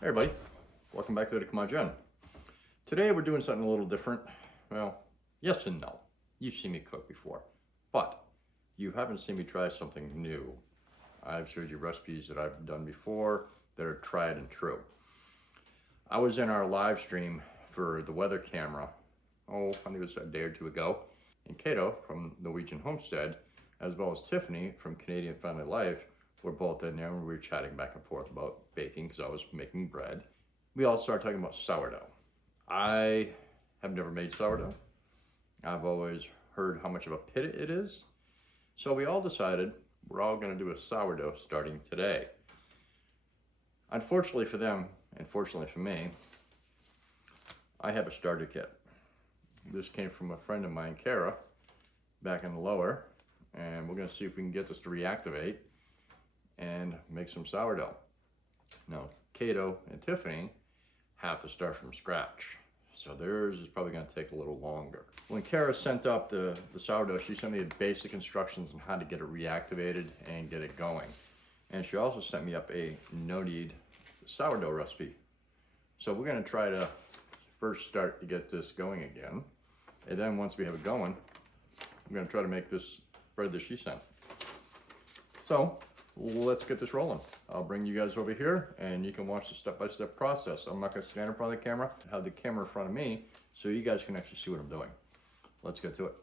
Hey everybody, welcome back to the Come On Gen. Today we're doing something a little different. Well, yes and no. You've seen me cook before, but you haven't seen me try something new. I've showed you recipes that I've done before that are tried and true. I was in our live stream for the weather camera, I think it was a day or two ago, and Kato from Norwegian Homestead, as well as Tiffany from Canadian Family Life, were both in there and we were chatting back and forth about baking because I was making bread. We all started talking about sourdough. I have never made sourdough. I've always heard how much of a pit it is. So we all decided we're all going to do a sourdough starting today. Unfortunately for them, and fortunately for me, I have a starter kit. This came from a friend of mine, Kara, back in the lower, and we're going to see if we can get this to reactivate and make some sourdough. Now, Kato and Tiffany have to start from scratch, so theirs is probably going to take a little longer. When Kara sent up the sourdough, she sent me the basic instructions on how to get it reactivated and get it going. And she also sent me up a no-knead sourdough recipe. So we're going to try to first start to get this going again. And then once we have it going, I'm going to try to make this bread that she sent. So let's get this rolling. I'll bring you guys over here and you can watch the step-by-step process. I'm not going to stand in front of the camera. I have the camera in front of me so you guys can actually see what I'm doing. Let's get to it.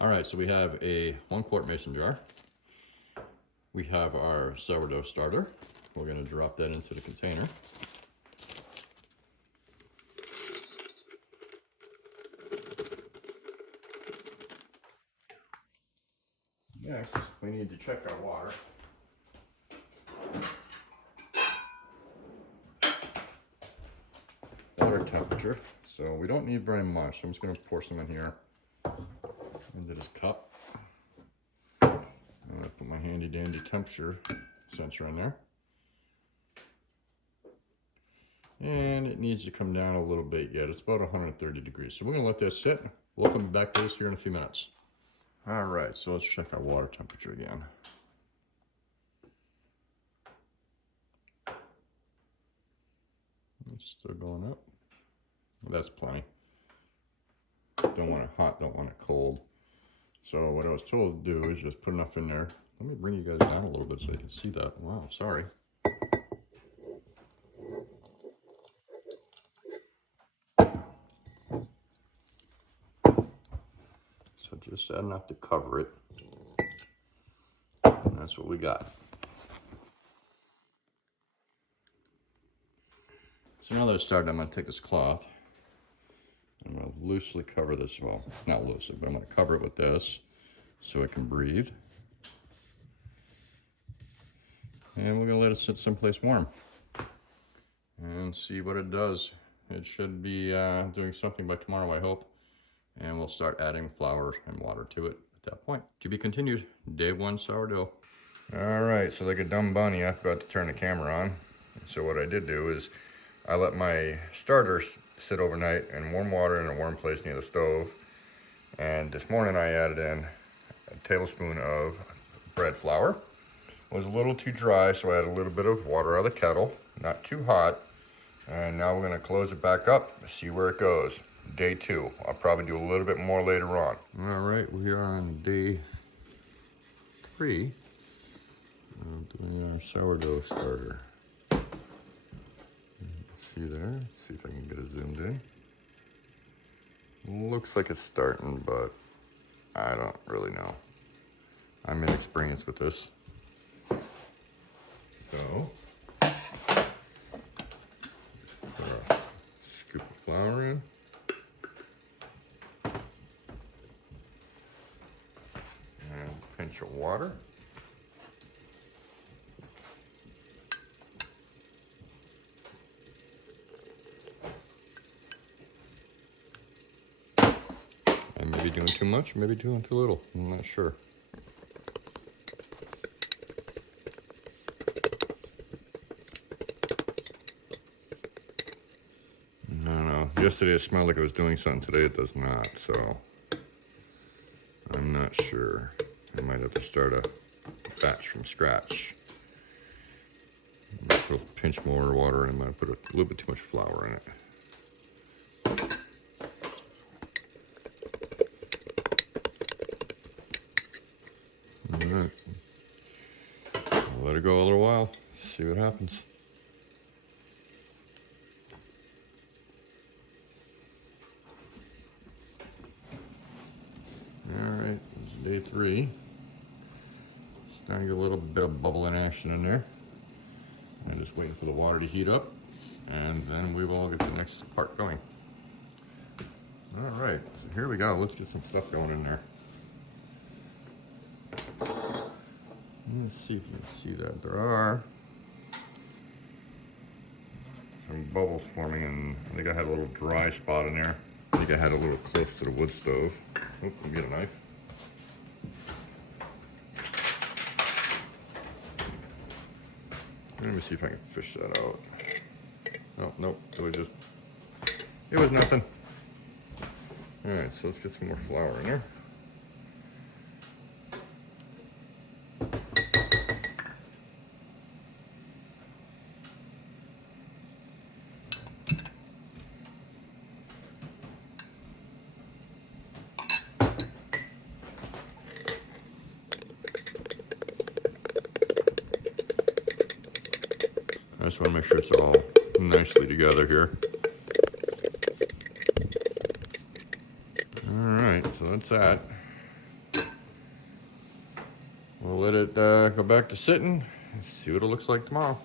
All right, so we have a 1 quart mason jar. We have our sourdough starter. We're going to drop that into the container. Next, we need to check our water. Water temperature. So we don't need very much. I'm just going to pour some in here into this cup. I'm going to put my handy dandy temperature sensor in there. And it needs to come down a little bit yet. It's about 130 degrees. So we're going to let that sit. We'll come back to this here in a few minutes. All right, so let's check our water temperature again. It's still going up. That's plenty. Don't want it hot, don't want it cold. So what I was told to do is just put enough in there. Let me bring you guys down a little bit so you can see that. Wow, sorry. So just add enough to cover it. And that's what we got. So now that I've started, I'm going to take this cloth. I'm going to loosely cover this, well, not loosely, but I'm going to cover it with this so it can breathe. And we're going to let it sit someplace warm and see what it does. It should be doing something by tomorrow, I hope. And we'll start adding flour and water to it at that point. To be continued, day 1 sourdough. All right, so like a dumb bunny, I forgot to turn the camera on. So what I did do is I let my starters sit overnight in warm water in a warm place near the stove. And this morning I added in a tablespoon of bread flour. It was a little too dry, so I added a little bit of water out of the kettle, not too hot. And now we're gonna close it back up, see where it goes. Day 2. I'll probably do a little bit more later on. All right, we are on day 3 of doing our sourdough starter. See there? See if I can get it zoomed in. Looks like it's starting, but I don't really know. I'm inexperienced with this. So, put a scoop of flour in. And a pinch of water. Maybe doing too much, maybe doing too little. I'm not sure. No. Yesterday it smelled like I was doing something. Today it does not. So I'm not sure. I might have to start a batch from scratch. put a pinch more water in. I might put a little bit too much flour in it. All right. I'll let it go a little while, see what happens. All right, it's day 3. Starting to get a little bit of bubbling action in there. I'm just waiting for the water to heat up, and then we will get the next part going. All right, so here we go. Let's get some stuff going in there. Let's see if you can see that. There are some bubbles forming, and I think I had a little dry spot in there. I think I had a little close to the wood stove. Oh, let me get a knife. Let me see if I can fish that out. Oh, nope, it was nothing. All right, so let's get some more flour in there. I just want to make sure it's all nicely together here. All right, so that's that. We'll let it go back to sitting and see what it looks like tomorrow.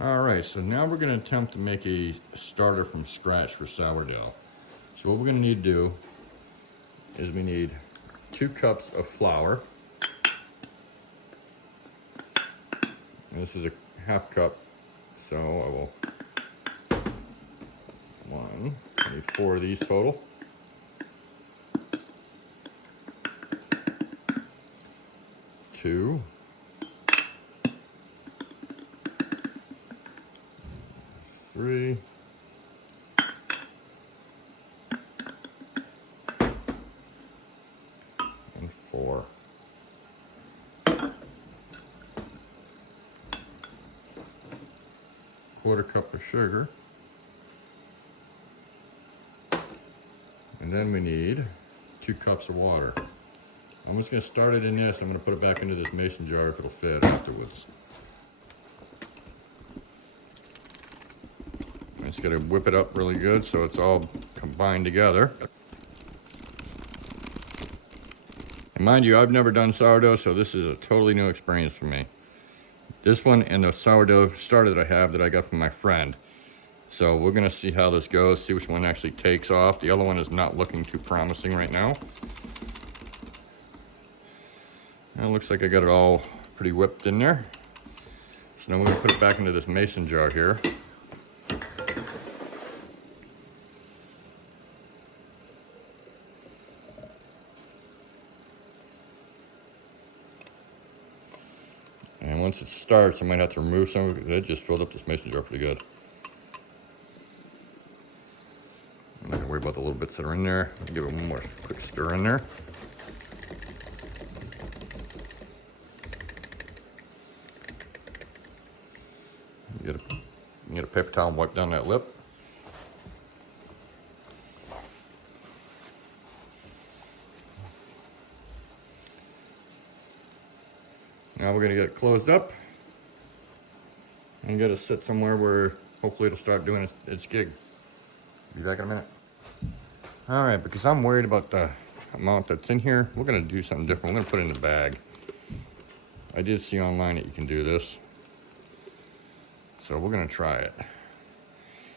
All right, so now we're going to attempt to make a starter from scratch for sourdough. So what we're going to need to do is we need 2 cups of flour. And this is a half cup, so I will, I need 4 of these total. 2. 3. And 4. Quarter cup of sugar. And then we need 2 cups of water. I'm just going to start it in this. I'm going to put it back into this mason jar if it'll fit afterwards. I'm just going to whip it up really good so it's all combined together. And mind you, I've never done sourdough, so this is a totally new experience for me. This one and the sourdough starter that I have that I got from my friend. So we're going to see how this goes, see which one actually takes off. The other one is not looking too promising right now. And it looks like I got it all pretty whipped in there. So now we're going to put it back into this mason jar here. And once it starts, I might have to remove some of it. It just filled up this mason jar pretty good. I'm not going to worry about the little bits that are in there. I'll give it one more quick stir in there. You get a paper towel and wipe down that lip. Now we're going to get it closed up and get it sit somewhere where hopefully it'll start doing its gig. Be back in a minute. All right, because I'm worried about the amount that's in here, we're going to do something different. We're going to put it in the bag. I did see online that you can do this. So we're going to try it.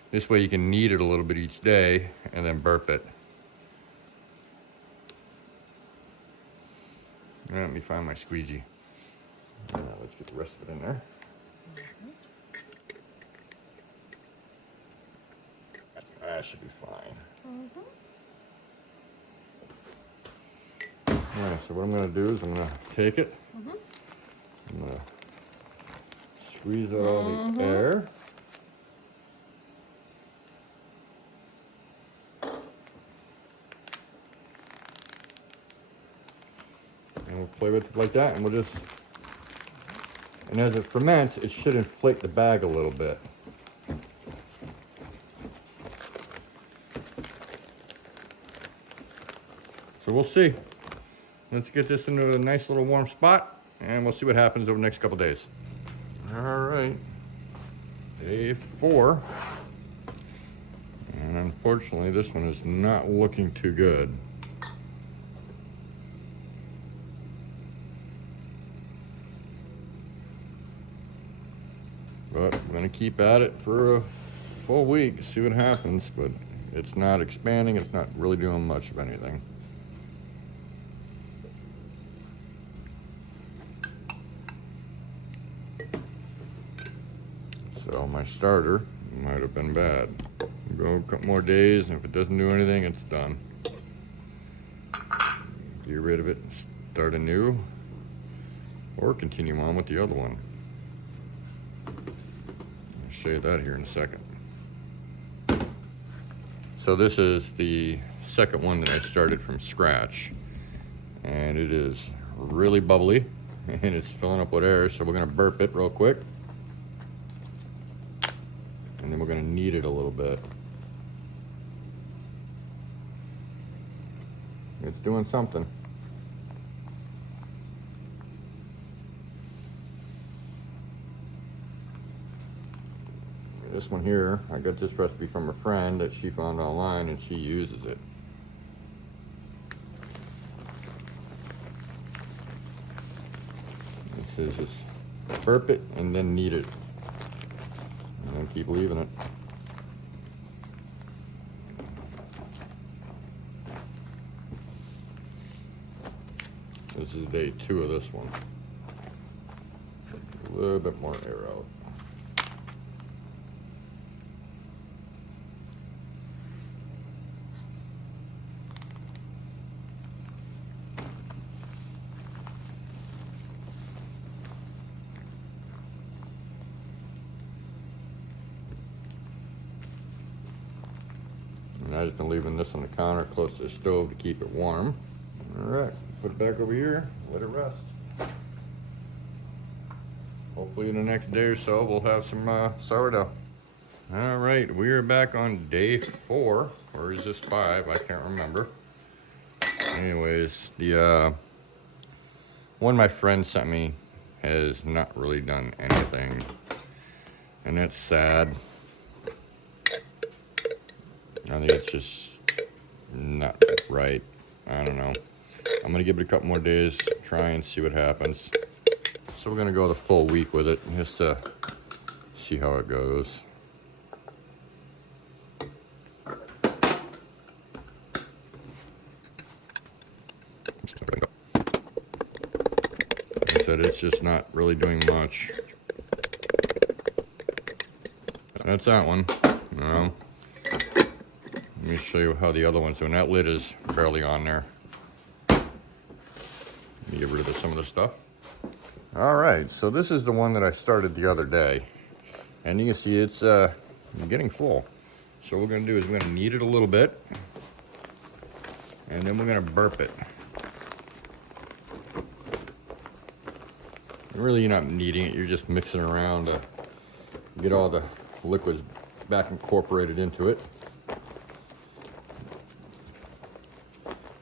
This way you can knead it a little bit each day and then burp it. Let me find my squeegee. Let's get the rest of it in there. That should be fine. Alright, so what I'm going to do is I'm going to take it. I'm going to squeeze out all the air. And we'll play with it like that, and we'll just And as it ferments, it should inflate the bag a little bit. So we'll see. Let's get this into a nice little warm spot, and we'll see what happens over the next couple days. All right, day 4. And unfortunately, this one is not looking too good. But I'm gonna keep at it for a full week, see what happens, but it's not expanding, it's not really doing much of anything. So my starter might have been bad. Go a couple more days, and if it doesn't do anything, it's done. Get rid of it, start anew, or continue on with the other one. I'll show you that here in a second. So this is the second one that I started from scratch, and it is really bubbly, and it's filling up with air, so we're gonna burp it real quick. And then we're gonna knead it a little bit. It's doing something. This one here, I got this recipe from a friend that she found online, and she uses it. It says just burp it and then knead it. And then keep leaving it. This is day 2 of this one. A little bit more air out. And I've just been leaving this on the counter close to the stove to keep it warm. All right, put it back over here, let it rest. Hopefully in the next day or so, we'll have some sourdough. All right, we are back on day 4, or is this 5? I can't remember. Anyways, the one my friend sent me has not really done anything, and that's sad. I think it's just not right. I don't know. I'm gonna give it a couple more days, try and see what happens. So we're gonna go the full week with it just to see how it goes. Like I said, it's just not really doing much. That's that one. No. Let me show you how the other one's doing. That lid is barely on there. Let me get rid of some of the stuff. All right, so this is the one that I started the other day. And you can see it's getting full. So what we're gonna do is we're gonna knead it a little bit. And then we're gonna burp it. And really, you're not kneading it, you're just mixing around to get all the liquids back incorporated into it.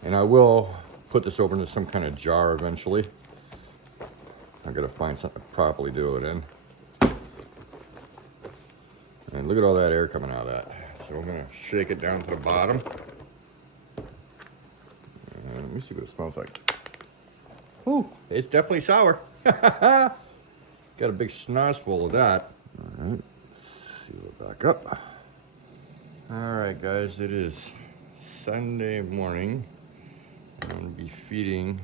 And I will put this over into some kind of jar eventually. I gotta find something to properly do it in. And look at all that air coming out of that. So we're gonna shake it down to the bottom. And let me see what it smells like. Ooh, it's definitely sour. Got a big schnoz full of that. All right, seal it back up. All right, guys, it is Sunday morning. I'm gonna be feeding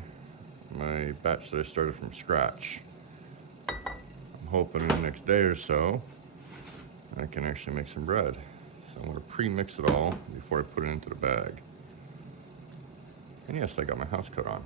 my batch that I started from scratch. I'm hoping in the next day or so I can actually make some bread. So I'm gonna pre-mix it all before I put it into the bag. And yes, I got my house coat on.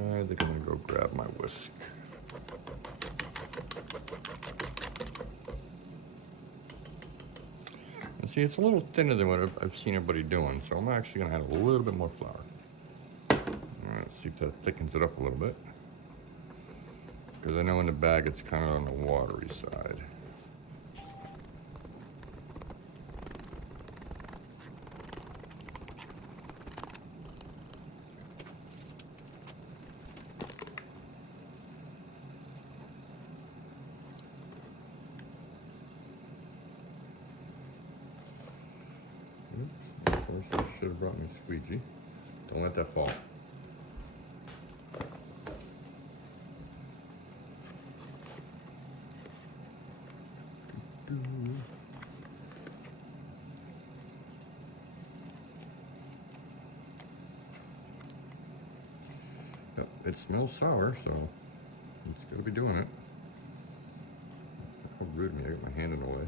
I think I'm gonna go grab my whisk. And see, it's a little thinner than what I've seen everybody doing, so I'm actually gonna add a little bit more flour. All right, see if that thickens it up a little bit. Because I know in the bag it's kind of on the watery side. Oops, of course I should have brought me a squeegee. Don't let that fall. Yep, it smells sour, so it's gotta be doing it. How rude of me, I got my hand in the way.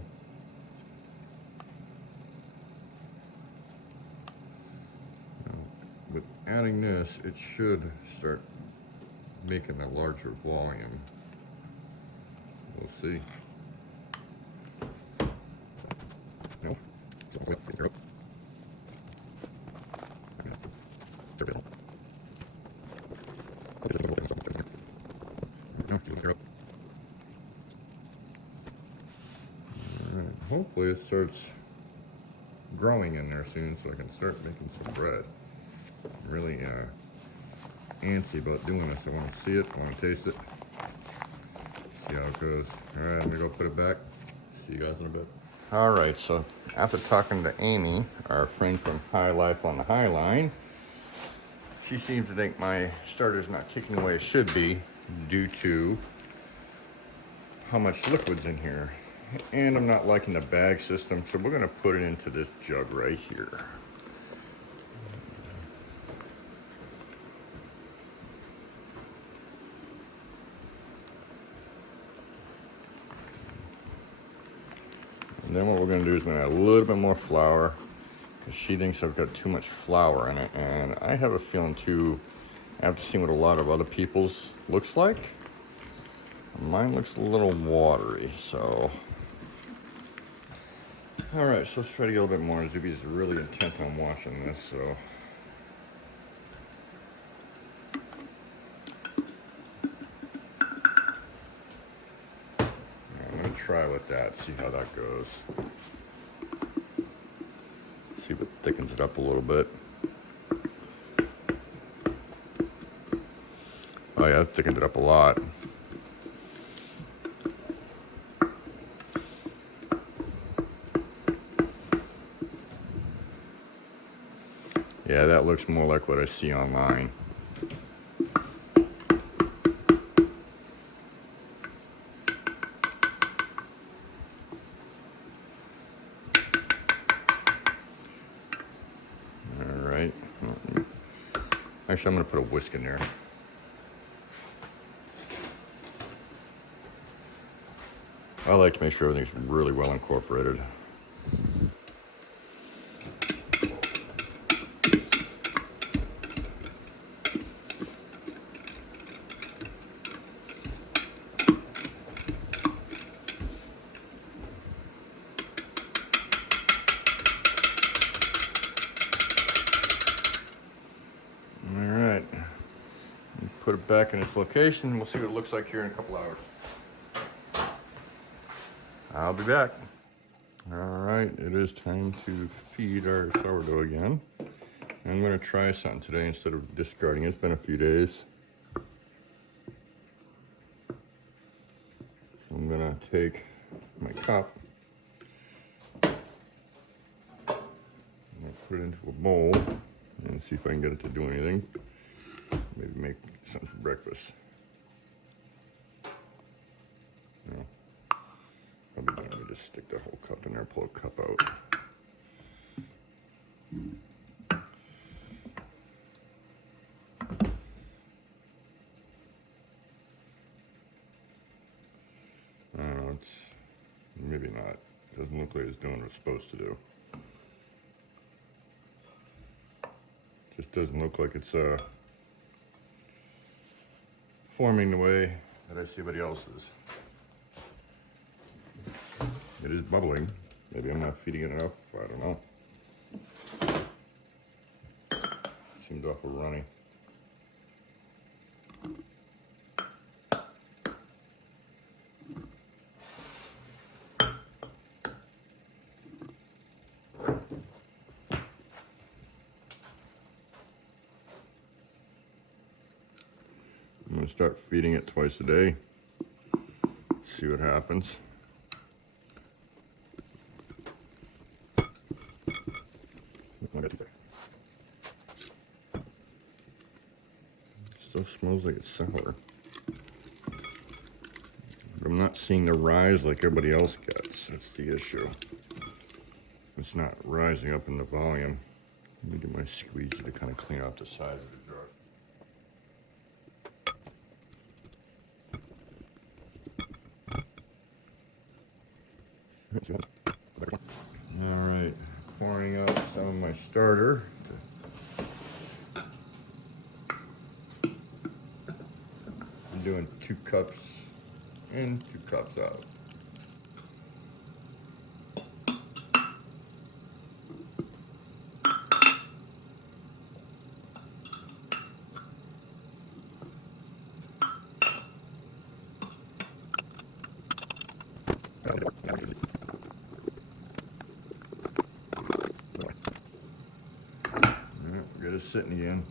With adding this, it should start making a larger volume. We'll see. No. Alright, hopefully it starts growing in there soon so I can start making some bread. I'm really antsy about doing this. I want to see it, I want to taste it, see how it goes. Alright, I'm gonna go put it back. See you guys in a bit. Alright, so after talking to Amy, our friend from High Life on the High Line, she seems to think my starter's not kicking the way it should be due to how much liquid's in here. And I'm not liking the bag system, so we're gonna put it into this jug right here. And then what we're gonna do is we're gonna add a little bit more flour, because she thinks I've got too much flour in it, and I have a feeling too, after seeing what a lot of other people's looks like, mine looks a little watery, so. All right, so let's try to get a little bit more. Zuby's really intent on watching this, so. I'm gonna try with that, see how that goes. See if it thickens it up a little bit. Oh yeah, it thickened it up a lot. Yeah, that looks more like what I see online. All right. Actually, I'm gonna put a whisk in there. I like to make sure everything's really well incorporated. Put it back in its location. We'll see what it looks like here in a couple hours. I'll be back. All right, it is time to feed our sourdough again. I'm going to try something today instead of discarding it. It's been a few days. So I'm going to take my cup and put it into a bowl and see if I can get it to do anything. Maybe make something for breakfast. No. Probably don't. Let me just stick the whole cup in there, pull a cup out. It's maybe not. Doesn't look like it's doing what it's supposed to do. Just doesn't look like it's forming the way that I see everybody else's. It is bubbling. Maybe I'm not feeding it enough. I don't know. Seems awful runny. I'm going to start feeding it twice a day. See what happens. Still smells like it's sour. But I'm not seeing the rise like everybody else gets. That's the issue. It's not rising up in the volume. Let me get my squeegee to kind of clean out the side of the jar. All right, pouring out some of my starter. I'm doing 2 cups in, 2 cups out. Get it sitting again.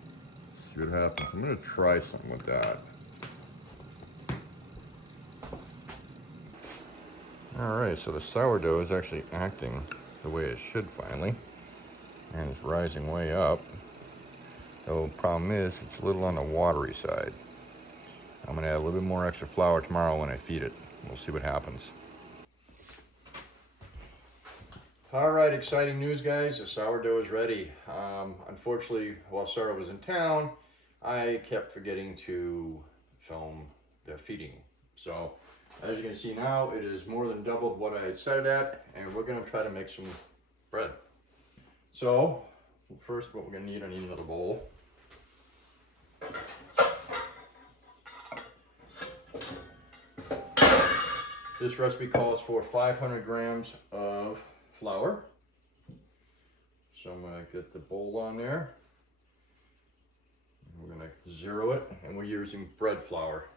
See what happens. I'm gonna try something with that. All right, so the sourdough is actually acting the way it should finally, and it's rising way up. The problem is it's a little on the watery side. I'm gonna add a little bit more extra flour tomorrow when I feed it. We'll see what happens. All right, exciting news, guys. The sourdough is ready. Unfortunately, while Sarah was in town, I kept forgetting to film the feeding. So, as you can see now, it is more than doubled what I had set it at, and we're gonna try to make some bread. So, first what we're gonna need, I need another bowl. This recipe calls for 500 grams of flour. So I'm going to get the bowl on there. We're going to zero it, and we're using bread flour.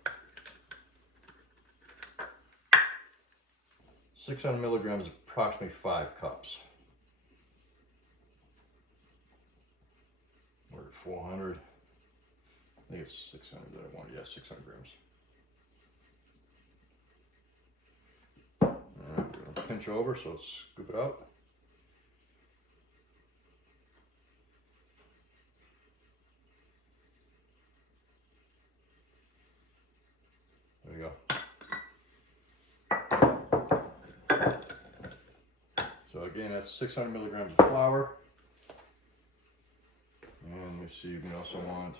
600 milligrams, approximately 5 cups. Or 400. I think it's 600 that I wanted. Yeah, 600 grams. All right, we're gonna pinch over, so let's scoop it out. There you go. So again, that's 600 milligrams of flour. And let me see, you can also want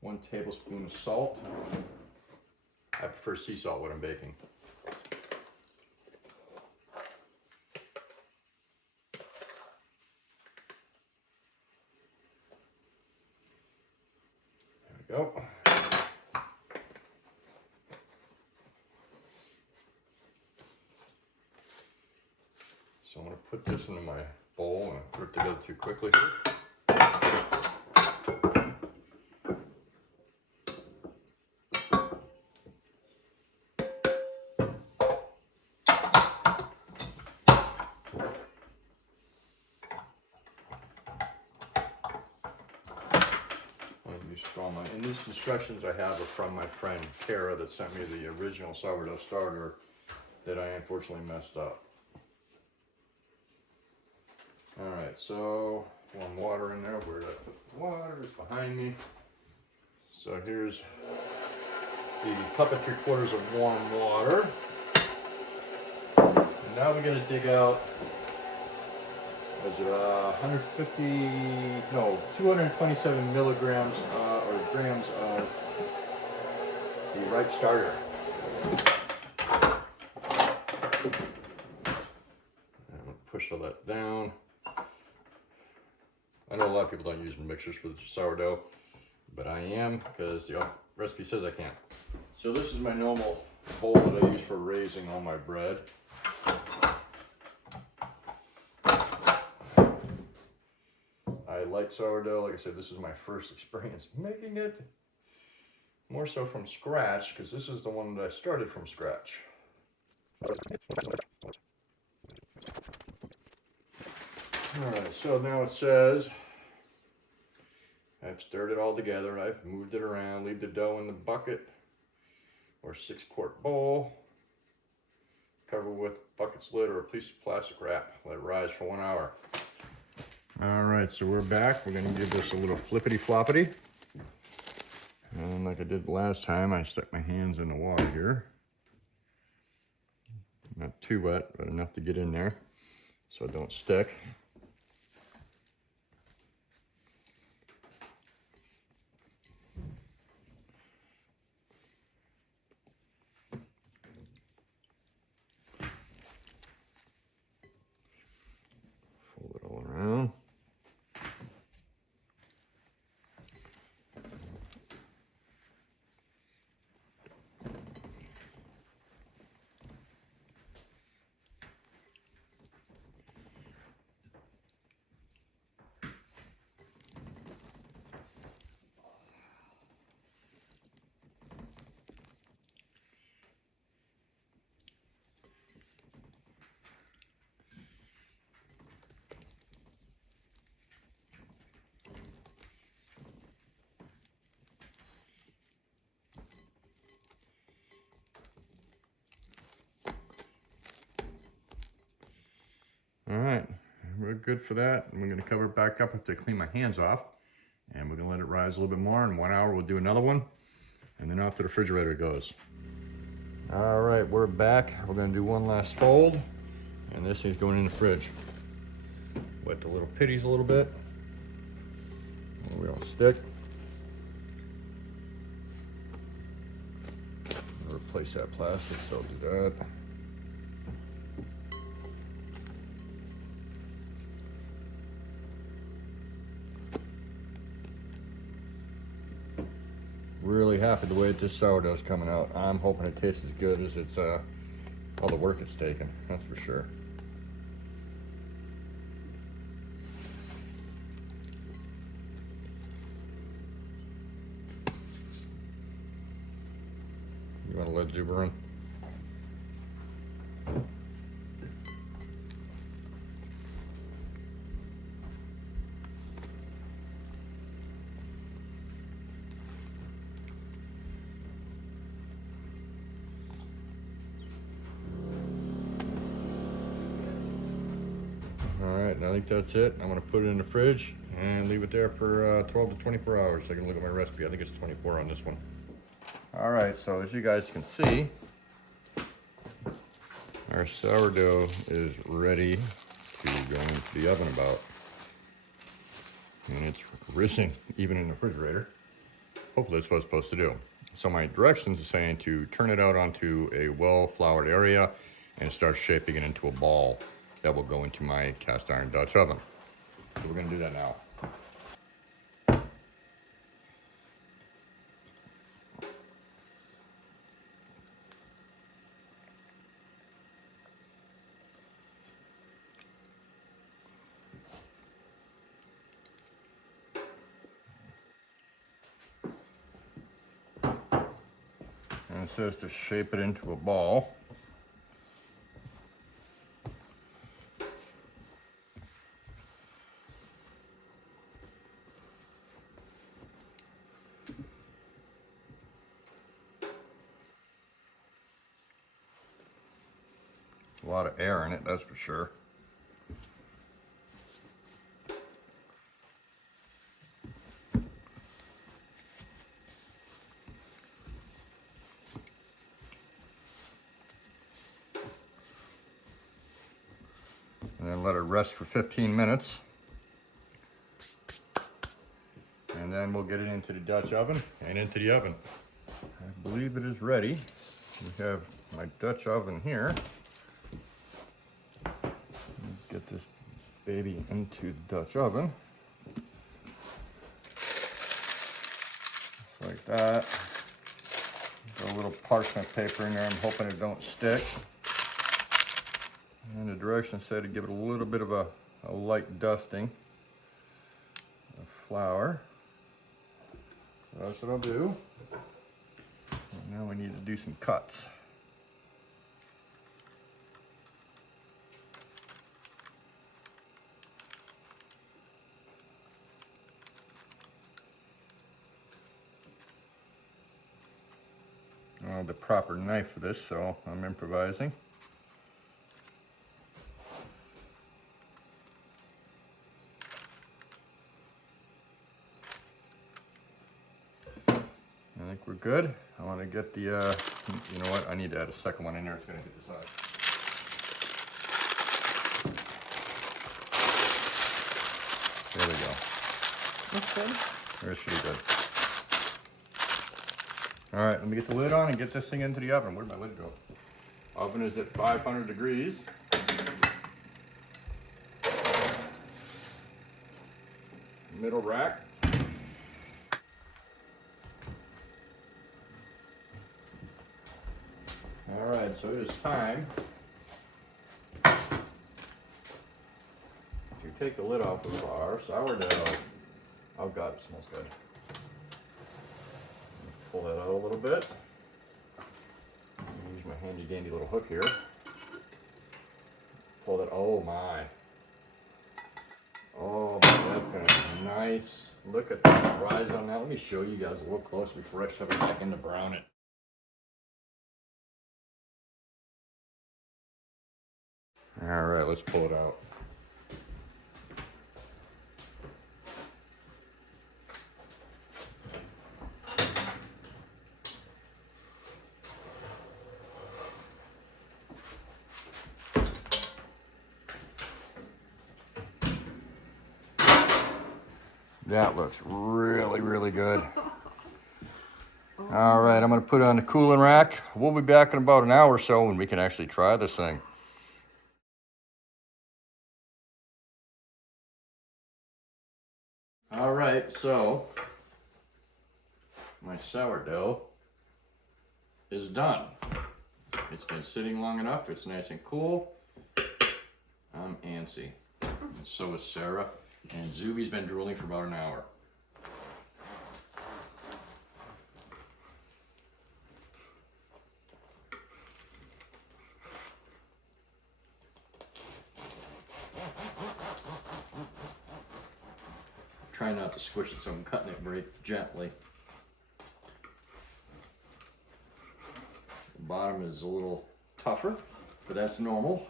1 tablespoon of salt. I prefer sea salt when I'm baking. There we go. So I'm going to put this into my bowl and put it together too quickly here. And these instructions I have are from my friend Kara that sent me the original sourdough starter that I unfortunately messed up. Alright, so warm water in there. Where did I put the water? It's behind me. So here's the cup and 3/4 of warm water. And now we're going to dig out, was it 227 milligrams or grams of the ripe starter. I'm going to push all that down. I know a lot of people don't use mixers for the sourdough, but I am because the recipe says I can't. So this is my normal bowl that I use for raising all my bread. I like sourdough. Like I said, this is my first experience making it. More so from scratch, because this is the one that I started from scratch. Alright, so now it says I've stirred it all together, I've moved it around, leave the dough in the bucket or 6-quart bowl, cover with bucket's lid or a piece of plastic wrap, let it rise for 1 hour. Alright, so we're back. We're going to give this a little flippity floppity. And like I did last time, I stuck my hands in the water here. Not too wet, but enough to get in there so it don't stick. Fold it all around. All right, we're good for that. And we're gonna cover it back up to clean my hands off. And we're gonna let it rise a little bit more. In 1 hour, we'll do another one. And then off to the refrigerator it goes. All right, we're back. We're gonna do one last fold. And this thing's going in the fridge. Wet the little pitties a little bit. We don't stick. Replace that plastic, so I'll do that. Really happy the way that this sourdough is coming out. I'm hoping it tastes as good as it's all the work it's taken, that's for sure. You want to let Zuber in? Alright, I think that's it. I'm going to put it in the fridge and leave it there for 12 to 24 hours so I can look at my recipe. I think it's 24 on this one. Alright, so as you guys can see, our sourdough is ready to go into the oven about. And it's risen even in the refrigerator. Hopefully that's what it's supposed to do. So my directions are saying to turn it out onto a well-floured area and start shaping it into a ball that will go into my cast iron Dutch oven. So we're gonna do that now. And it says to shape it into a ball. A lot of air in it, that's for sure. And then let it rest for 15 minutes. And then we'll get it into the Dutch oven and into the oven. I believe it is ready. We have my Dutch oven here. Let's get this baby into the Dutch oven. like that. Got a little parchment paper in there. I'm hoping it don't stick. And the directions said to give it a little bit of a light dusting of flour. So that's what I'll do. And now we need to do some cuts. I don't have the proper knife for this, so I'm improvising. I think we're good. I want to get the, you know what, I need to add a second one in there. It's going to hit the side. There we go. That's good. This should be good. All right, let me get the lid on and get this thing into the oven. Where'd my lid go? Oven is at 500 degrees. Middle rack. All right, so it is time to take the lid off of our sourdough. Oh God, it smells good. Pull that out a little bit. Use my handy dandy little hook here. Pull that, oh my. Oh, that's gonna be nice. Look at the rise on that. Let me show you guys a little close before I shove it back in to brown it. All right, let's pull it out. That looks really, really good. All right, I'm gonna put it on the cooling rack. We'll be back in about an hour or so when we can actually try this thing. All right, so my sourdough is done. It's been sitting long enough. It's nice and cool. I'm antsy. And so is Sarah. And Zuby's been drooling for about an hour. Try not to squish it, so I'm cutting it very gently. The bottom is a little tougher, but that's normal.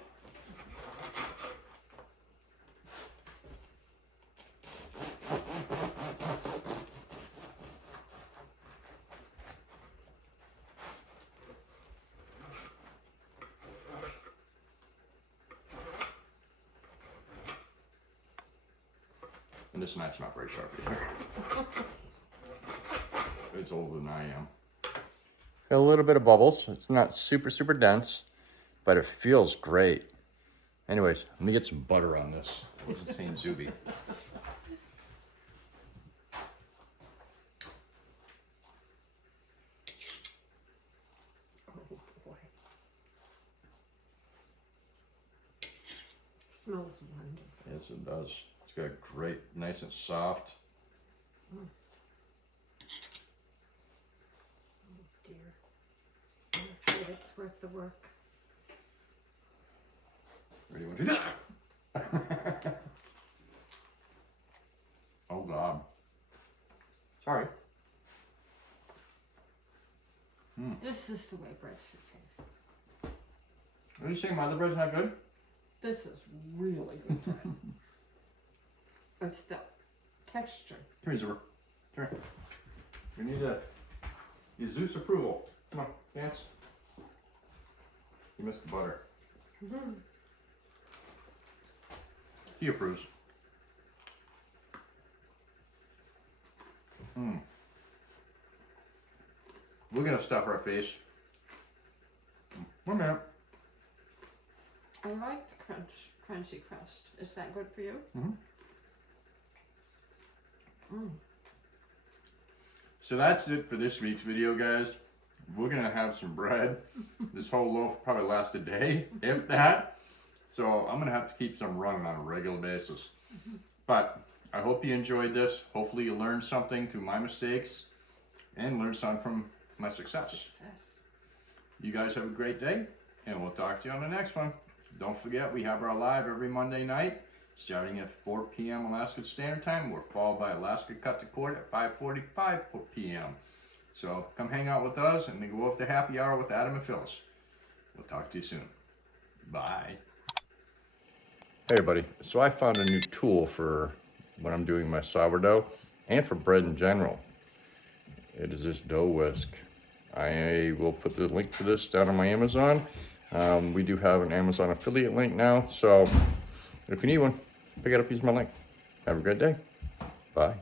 And this knife's not very sharp either. It's older than I am. Got a little bit of bubbles. It's not super, super dense, but it feels great. Anyways, let me get some butter on this. I wasn't saying Zuby. Oh boy. Smells wonderful. Yes, it does. It's got great, nice and soft. Oh dear. I'm afraid it's worth the work. Ready to do that? Oh God. Sorry. This is the way bread should taste. Are you saying my other bread's not good? This is really good bread. It's the texture. Come here, Zipper. Come here. We need Zeus approval. Come on, dance. You missed the butter. He approves. We're gonna stuff our face. 1 minute. I like the crunchy crust. Is that good for you? So that's it for this week's video, guys. We're gonna have some bread. This whole loaf probably last a day, if that. So I'm gonna have to keep some running on a regular basis. But I hope you enjoyed this. Hopefully you learned something through my mistakes and learned something from my success. You guys have a great day, and we'll talk to you on the next one. Don't forget, we have our live every Monday night, starting at 4 p.m. Alaska Standard Time. We're followed by Alaska Cut to Court at 5:45 p.m. So come hang out with us, and then go off to happy hour with Adam and Phyllis. We'll talk to you soon. Bye. Hey everybody, so I found a new tool for when I'm doing my sourdough and for bread in general. It is this dough whisk. I will put the link to this down on my Amazon. We do have an Amazon affiliate link now, so if you need one, pick it up, use my link. Have a great day. Bye.